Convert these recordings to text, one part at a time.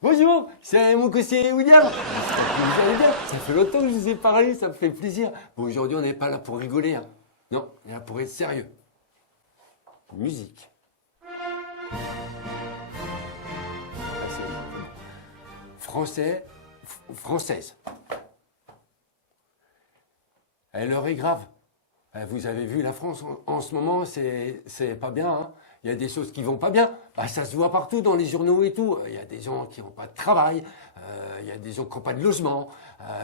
Bonjour, c'est mon conseiller William. J'espère que vous allez bien. Ça fait longtemps que je vous ai parlé, ça me fait plaisir. Bon, aujourd'hui, on n'est pas là pour rigoler. Hein. Non, on est là pour être sérieux. Musique. Français, française. L'heure est grave. Vous avez vu la France en ce moment, c'est pas bien. Hein. Il y a des choses qui vont pas bien. Ça se voit partout dans les journaux et tout. Il y a des gens qui n'ont pas de travail. Il y a des gens qui n'ont pas de logement.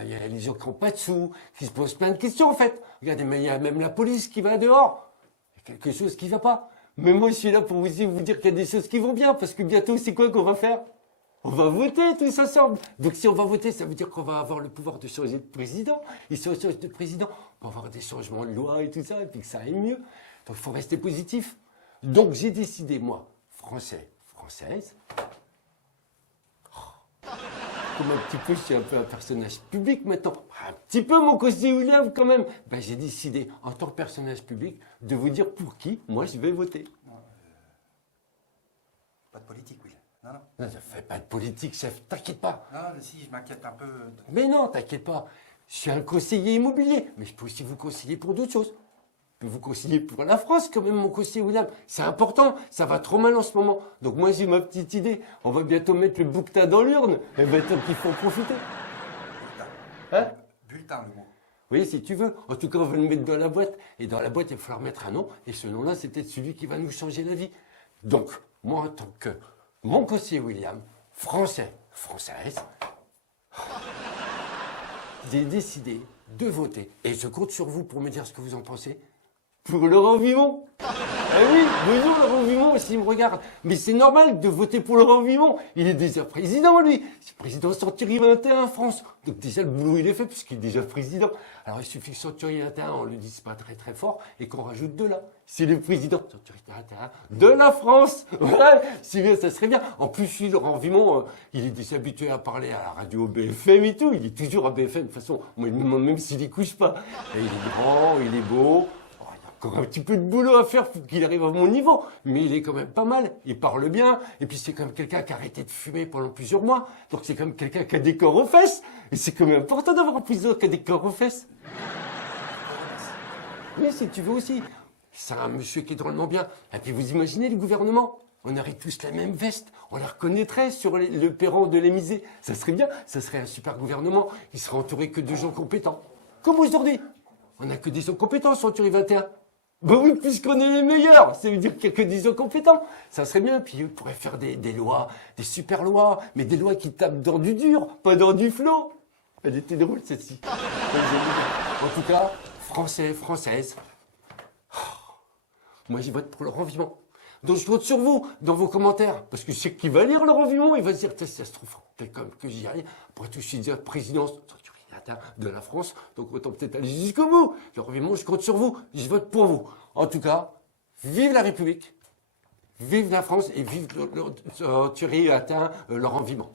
Il y a des gens qui n'ont pas de sous, qui se posent plein de questions en fait. Regardez, mais il y a même la police qui va dehors. Il y a quelque chose qui ne va pas. Mais moi, je suis là pour vous dire qu'il y a des choses qui vont bien. Parce que bientôt, c'est quoi qu'on va faire? On va voter tous ensemble. Donc si on va voter, ça veut dire qu'on va avoir le pouvoir de changer de président. Et si on change de président, on va avoir des changements de loi et tout ça, et puis que ça aille mieux. Donc il faut rester positif. Donc j'ai décidé, moi, français, française. Comme un petit peu, je suis un peu un personnage public maintenant. Un petit peu mon conseiller William quand même. J'ai décidé, en tant que personnage public, de vous dire pour qui, moi, je vais voter. Pas de politique, Will. Non, non. Non, je fais pas de politique, chef, t'inquiète pas. Non, mais si, je m'inquiète un peu. Mais non, t'inquiète pas. Je suis un conseiller immobilier, mais je peux aussi vous conseiller pour d'autres choses. Je peux vous conseiller pour la France, quand même, mon conseiller William. C'est important, ça va trop mal en ce moment. Donc moi, j'ai ma petite idée. On va bientôt mettre le bouquetin dans l'urne. Et ben, tant qu'il faut en profiter. Bulletin. Hein? Bulletin, le mot. Oui, si tu veux. En tout cas, on va le mettre dans la boîte. Et dans la boîte, il va falloir mettre un nom. Et ce nom-là, c'est peut-être celui qui va nous changer la vie. Donc, moi, en tant que mon conseiller William, français, française, j'ai décidé de voter. Et je compte sur vous pour me dire ce que vous en pensez. Pour Laurent Vivon. Eh oui, bonjour Laurent Vivon, s'il me regarde. Mais c'est normal de voter pour Laurent Vivon. Il est déjà président, lui. C'est président Century 21 en France. Donc déjà, le boulot, il est fait puisqu'il est déjà président. Alors, il suffit que Century 21, on le dise pas très très fort et qu'on rajoute de là. C'est le président Century 21 de la France. Ouais, c'est bien, ça serait bien. En plus, lui, Laurent Vivon, il est déjà habitué à parler à la radio BFM et tout. Il est toujours à BFM. De toute façon, moi, il me demande même s'il y couche pas. Et il est grand, il est beau. Encore un petit peu de boulot à faire pour qu'il arrive à mon niveau, mais il est quand même pas mal, il parle bien, et puis c'est quand même quelqu'un qui a arrêté de fumer pendant plusieurs mois, donc c'est quand même quelqu'un qui a des corps aux fesses, et c'est quand même important d'avoir un président qui a des corps aux fesses. Oui, si tu veux aussi. C'est un monsieur qui est drôlement bien. Et puis vous imaginez le gouvernement? On aurait tous la même veste, on la reconnaîtrait sur le perron de l'Élysée. Ça serait bien, ça serait un super gouvernement, il serait entouré que de gens compétents. Comme aujourd'hui, on n'a que des gens compétents sur Century 21. Ben oui, puisqu'on est les meilleurs, ça veut dire qu'il n'y a que des gens compétents. Ça serait bien, puis on pourrait faire des lois, des super lois, mais des lois qui tapent dans du dur, pas dans du flot. Elle était drôle, celle-ci. En tout cas, français, française. Moi, j'y vote pour Laurent Vivon. Donc, je vote sur vous, dans vos commentaires. Parce que je sais qu'il va lire Laurent Vivon, il va se dire, ça se trouve, peut-être comme que j'y arrive. Après tout, je suis déjà président de la France, donc autant peut-être aller jusqu'au bout. Laurent Vivon, je compte sur vous, je vote pour vous. En tout cas, vive la République, vive la France et vive Century 21 Laurent Vivon.